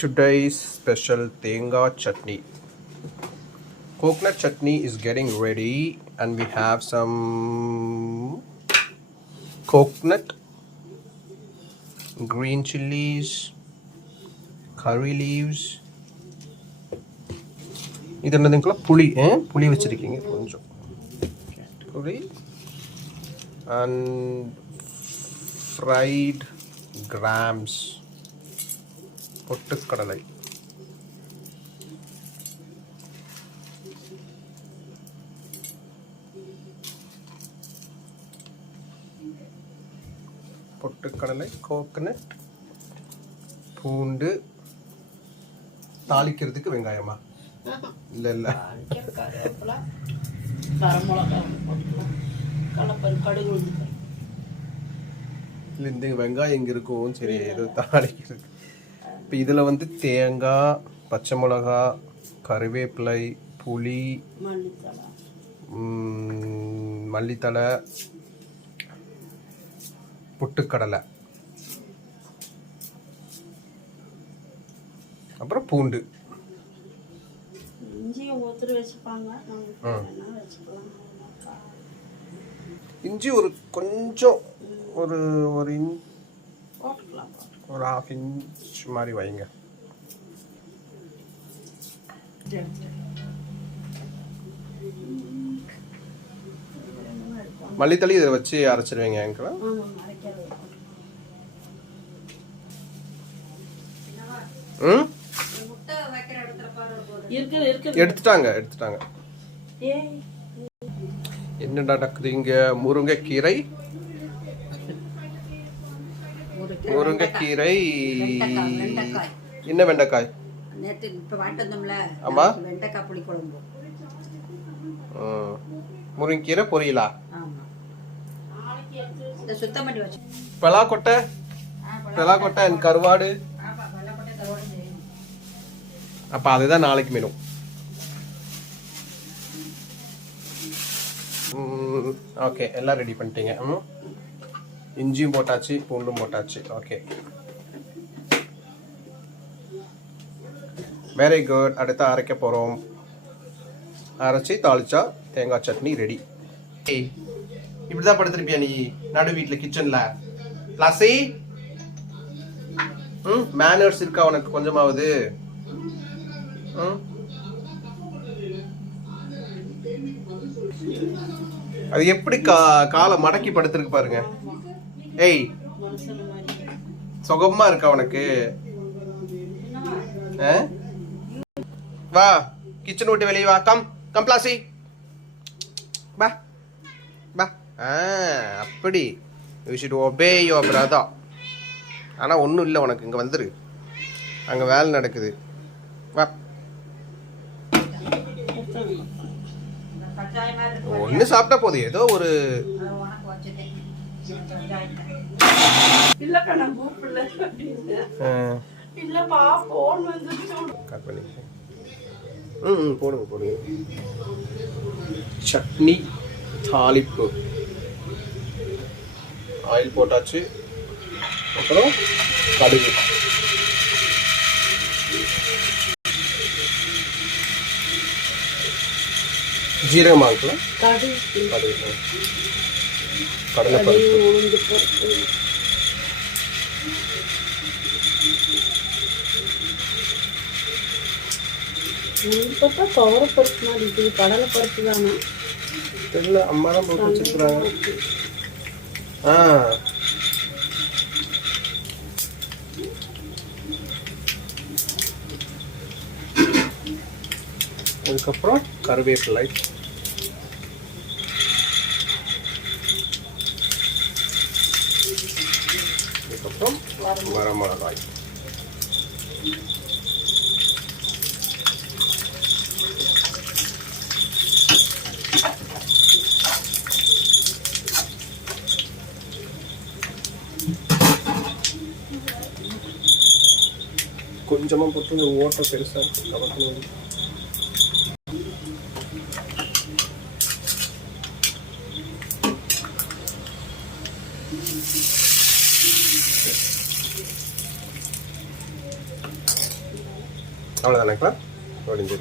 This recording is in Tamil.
Today's special tenga chutney. Coconut chutney is getting ready, and we have some coconut, green chilies, curry leaves. இது என்னதுங்களா புளி புளி வச்சிருக்கீங்க கொஞ்சம் புளி and fried grams பொட்டுக்கடலை பொட்டுக்கடலை கோகனட் பூண்டு தாளிக்கிறதுக்கு வெங்காயமா இல்ல இல்ல இல்லை இந்த வெங்காயம் இங்கே இருக்கும் சரி ஏதோ தாளிக்கிறது இப்போ இதில் வந்து தேங்காய் பச்சை மிளகா கருவேப்பிலை புளி மல்லித்தழை பொட்டுக்கடலை அப்புறம் பூண்டு இஞ்சி ஒரு கொஞ்சம் ஒரு ஒரு ஒரு ½ இன்ச் மாதிரி வைங்க. மல்லித்தளி இதை வச்சு அரைச்சிருவீங்க எங்களை எடுத்துட்டாங்க என்ன நடக்குது இங்க முருங்கைக்கீரை என்ன வெண்டைக்காய் ஆமா முருங்கைக்கீரை பொரியலா பலாக்கொட்டை அண்ட் கருவாடு அப்ப அதுதான் நாளைக்கு மெனு. ஓகே எல்லாம் ரெடி பண்ணிட்டீங்க. இஞ்சியும் போட்டாச்சு பூண்டும் போட்டாச்சு. Okay very good. அடுத்து அரைக்க போகிறோம். அரைச்சி தாளிச்சா தேங்காய் சட்னி ரெடி. இப்படிதான் படுத்திருப்பியா நீ நடு வீட்டில் கிச்சனில்? லாசி மேனர்ஸ் இருக்கா உனக்கு கொஞ்சமாவது? அது எப்படி காலை மடக்கி படுத்திருக்கு பாருங்க. ஏய் சுகமா இருக்கா உனக்கு? வா கிச்சன் விட்டு வெளியே வா. கம் பிளாசி பா பா. அப்படி you should obey your brother. ஆனால் ஒன்றும் இல்லை உனக்கு. இங்கே வந்துரு, அங்கே வேலை நடக்குது. வா. ஒன்று சாப்பிட்டா போதும். ஏதோ ஒரு போடுங்க. சட்னி தாளிப்பு ஆயில் போட்டாச்சு. அப்புறம் கடுகு, ஜீரகமா இருக்கலாம், கடலைப்பருப்பு, துவரப்பருப்பு மாதிரி இருக்குது. கடலைப்பருப்பு தானே தெரியல, அம்மா தான் போட்டு வச்சிருக்கிறாங்க. அதுக்கப்புறம் கருவேப்பிலை, அதுக்கப்புறம் வரமிளகாய். கொஞ்சமாக போட்டு ஓட்டை பெருசாக கவக்கணும். அவ்வளோதானேக்கா முடிஞ்சது.